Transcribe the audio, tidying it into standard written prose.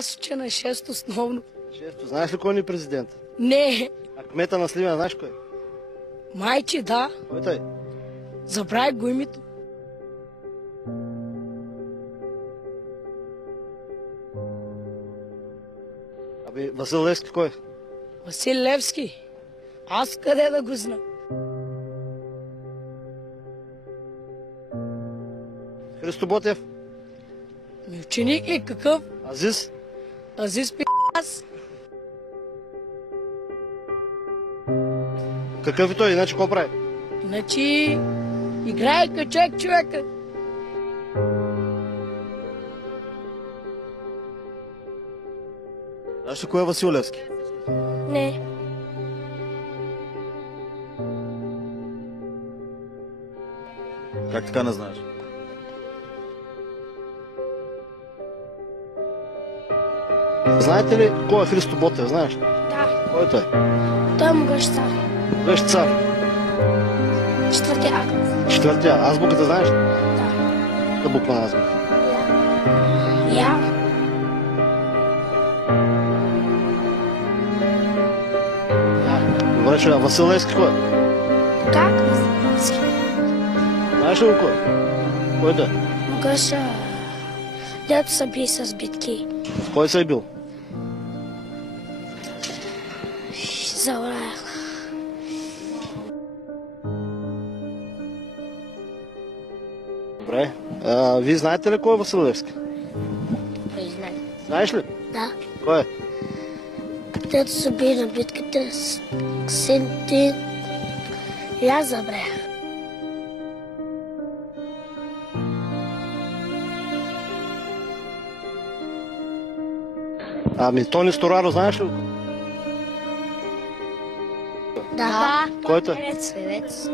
Аз уча на 6 основно. Шесто. Знаеш ли кой ни е президент? Не, А кмета на Сливен, знаеш кой? майче да, Кой той? забравих го името. Аби, Васил Левски кой? Васил Левски. Аз къде да го знам? Христо Ботев? Ми ученик ли какъв? Азис? Азис аз. Какъв е той? Иначе какво прави? Иначе играе качек човека. Знаеш ли кой е Васил Левски? Не. Как така не знаеш? Знаете ли кой е Христо Ботев? Знаеш ли? Да, Кой е той? той е могъщ цар. Виж цар. Четвъртия акт. Четвъртия. Азбуката знаеш ли? Да. Да буква на азбука. Я. Добре, че Васил Левски кой е? Как? Знаеш ли го кой? Кой да? Могъщ, дето са били с битки. В кой се е бил? Забравях. Добре. Вие знаете ли кой е Васил Левски? Признай. Знаеш ли? Да. Кой е? Дето са били на битката с Ксенти. И аз забравях. Ами Тони Стораро, знаеш ли го? Да. Кой е той? Свет.